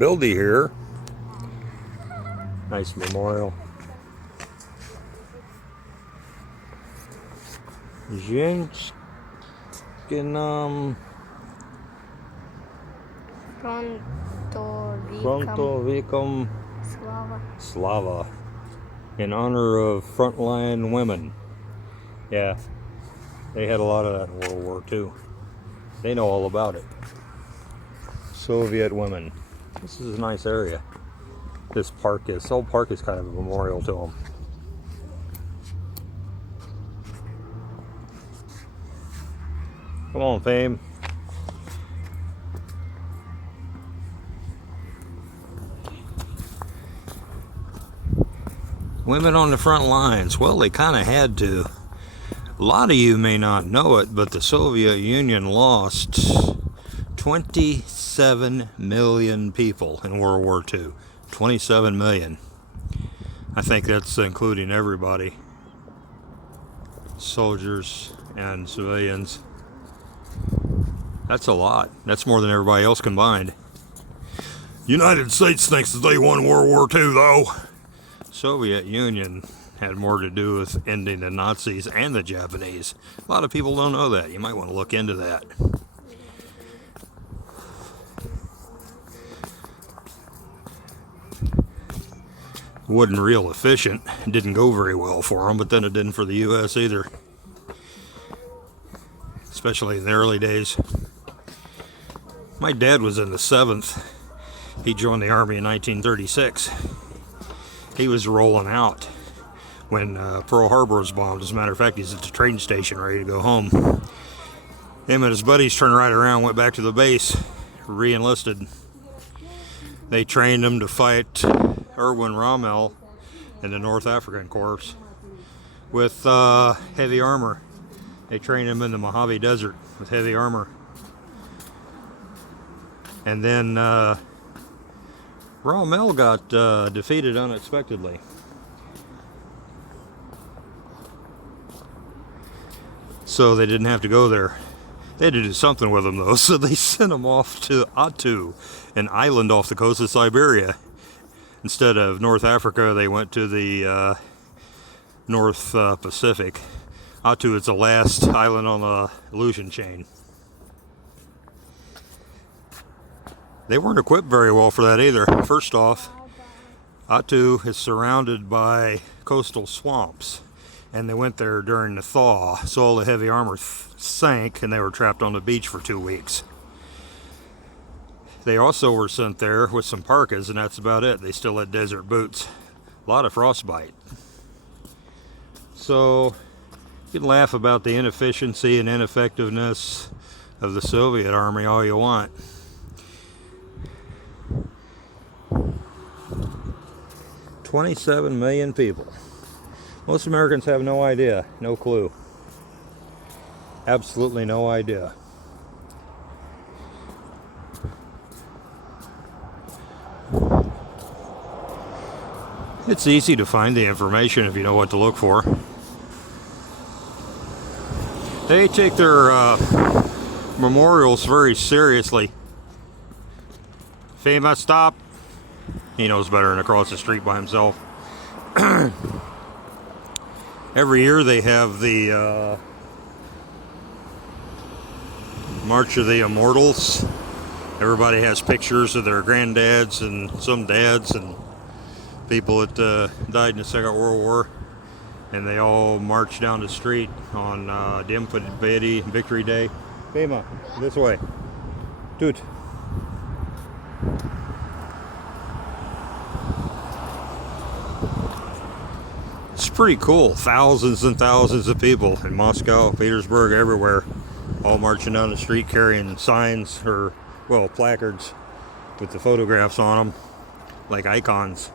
Bildy here. Nice memorial. Zinskinam Frontovikum Slava, in honor of frontline women. Yeah, they had a lot of that in World War II. They know all about it. Soviet women. This is a nice area. This whole park is kind of a memorial to them. Come on, fame. Women on the front lines. Well, they kind of had to. A lot of you may not know it, but the Soviet Union lost 27 million people in World War II. 27 million. I think that's including everybody. Soldiers and civilians. That's a lot. That's more than everybody else combined. United States thinks that they won World War II, though. Soviet Union had more to do with ending the Nazis and the Japanese. A lot of people don't know that. You might want to look into that. Wasn't real efficient. It didn't go very well for them, but then it didn't for the U.S. either. Especially in the early days. My dad was in the 7th. He joined the Army in 1936. He was rolling out when Pearl Harbor was bombed. As a matter of fact, he's at the train station ready to go home. Him and his buddies turned right around, went back to the base, re-enlisted. They trained him to fight Erwin Rommel in the North African Corps with heavy armor. They trained him in the Mojave Desert with heavy armor. And then Rommel got defeated unexpectedly. So they didn't have to go there. They had to do something with him, though, so they sent him off to Attu, an island off the coast of Siberia. Instead of North Africa, they went to the North Pacific. Attu is the last island on the Aleutian chain. They weren't equipped very well for that either. First off, Attu is surrounded by coastal swamps, and they went there during the thaw, so all the heavy armor sank, and they were trapped on the beach for 2 weeks. They also were sent there with some parkas, and that's about it. They still had desert boots. A lot of frostbite. So you can laugh about the inefficiency and ineffectiveness of the Soviet army all you want. $27 million people. Most Americans have no idea, no clue. Absolutely no idea. It's easy to find the information if you know what to look for. They take their memorials very seriously. FEMA, stop. He knows better than across the street by himself. Every year they have the March of the Immortals. Everybody has pictures of their granddads and some dads and people that died in the Second World War, and they all march down the street on Diem Победы, Victory Day. FEMA, this way. Toot. It's pretty cool. Thousands and thousands of people in Moscow, Petersburg, everywhere, all marching down the street carrying signs or, well, placards with the photographs on them, like icons.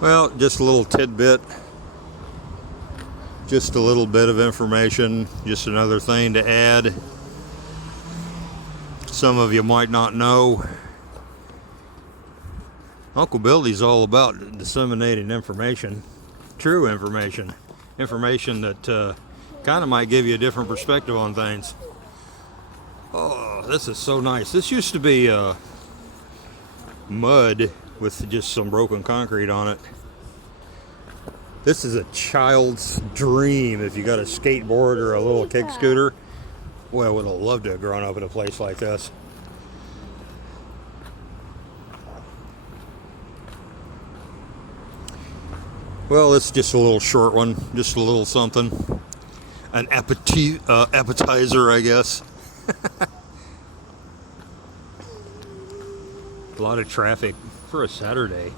Well, just a little tidbit, just a little bit of information, just another thing to add. Some of you might not know. Uncle Billy's all about disseminating information, true information, information that Kind of might give you a different perspective on things. Oh, this is so nice. This used to be mud with just some broken concrete on it. This is a child's dream if you got a skateboard or a little kick scooter. Well, I would have loved to have grown up in a place like this. Well, it's just a little short one, just a little something. An appetizer, I guess. A lot of traffic for a Saturday.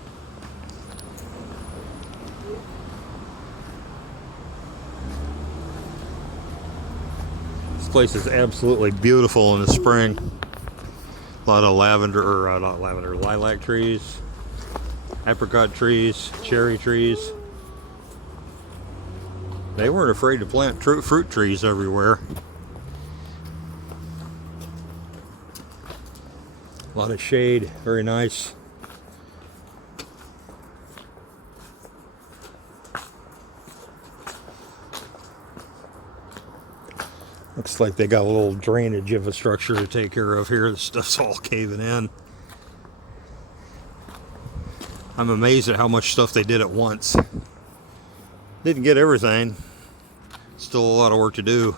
This place is absolutely beautiful in the spring. A lot of lavender, or not lavender, lilac trees, apricot trees, cherry trees. They weren't afraid to plant fruit trees everywhere. A lot of shade, very nice. Looks like they got a little drainage infrastructure to take care of here. The stuff's all caving in. I'm amazed at how much stuff they did at once. Didn't get everything. Still a lot of work to do.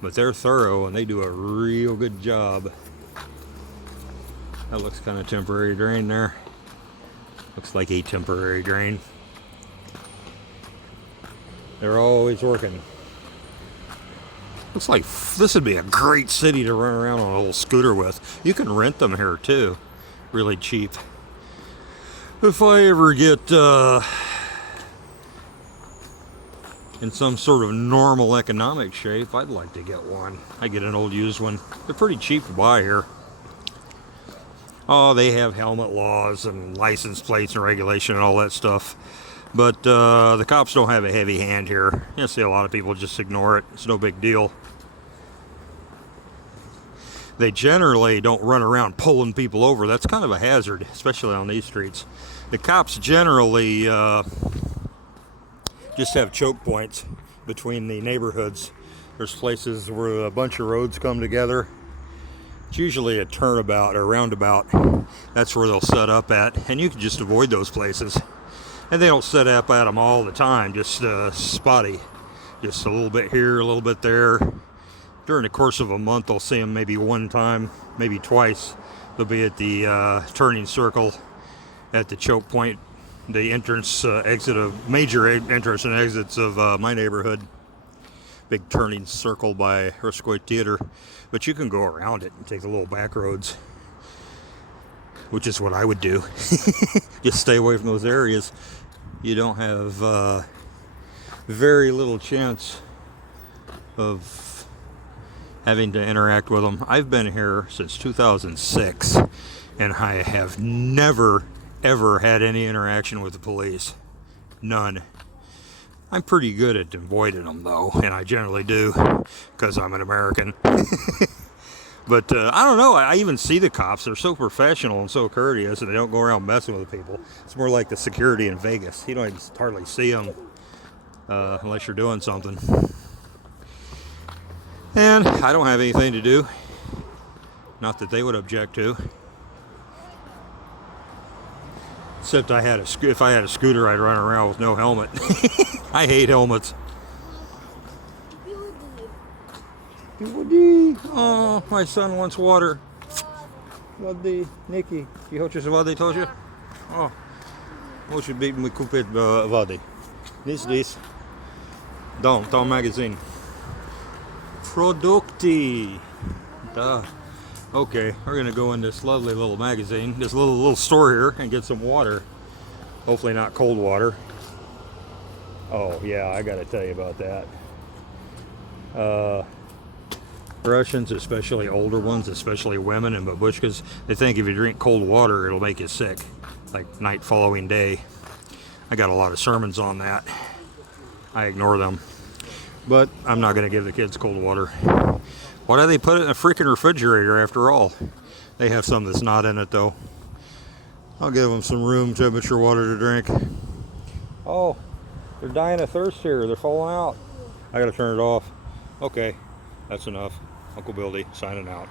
But they're thorough and they do a real good job. That looks kind of temporary drain there. Looks like a temporary drain. They're always working. Looks like this would be a great city to run around on a little scooter with. You can rent them here too. Really cheap. If I ever get in some sort of normal economic shape, I'd like to get one. I get an old used one. They're pretty cheap to buy here. Oh, they have helmet laws and license plates and regulation and all that stuff. But the cops don't have a heavy hand here. You see a lot of people just ignore it. It's no big deal. They generally don't run around pulling people over. That's kind of a hazard, especially on these streets. The cops generally just have choke points between the neighborhoods. There's places where a bunch of roads come together. It's usually a turnabout or roundabout. That's where they'll set up at, and you can just avoid those places. And they don't set up at them all the time, just spotty. Just a little bit here, a little bit there. During the course of a month, I'll see them maybe one time, maybe twice. They'll be at the turning circle at the choke point, the entrance, exit of major entrance and exits of my neighborhood. Big turning circle by Erskine Theater. But you can go around it and take the little back roads, which is what I would do. Just stay away from those areas. You don't have very little chance of having to interact with them. I've been here since 2006, and I have never, ever had any interaction with the police. None. I'm pretty good at avoiding them, though, and I generally do, because I'm an American. But I don't know, I even see the cops. They're so professional and so courteous, and they don't go around messing with people. It's more like the security in Vegas. You don't even hardly see them unless you're doing something. And I don't have anything to do. Not that they would object to. Except if I had a scooter, I'd run around with no helmet. I hate helmets. Oh, my son wants water. Wody, Nikki, ty хочеш воды тоже? Oh, лучше бы мы купить воды. This. Dans magazine. Produkty. Duh. Okay, we're gonna go in this lovely little magazine, this little store here, and get some water. Hopefully not cold water. Oh yeah, I gotta tell you about that. Russians, especially older ones, especially women and babushkas, they think if you drink cold water, it'll make you sick, like night following day. I got a lot of sermons on that. I ignore them. But I'm not gonna give the kids cold water. Why do they put it in a freaking refrigerator after all? They have some that's not in it though. I'll give them some room temperature water to drink. Oh, they're dying of thirst here. They're falling out. I gotta turn it off. Okay, that's enough. Uncle Bildy signing out.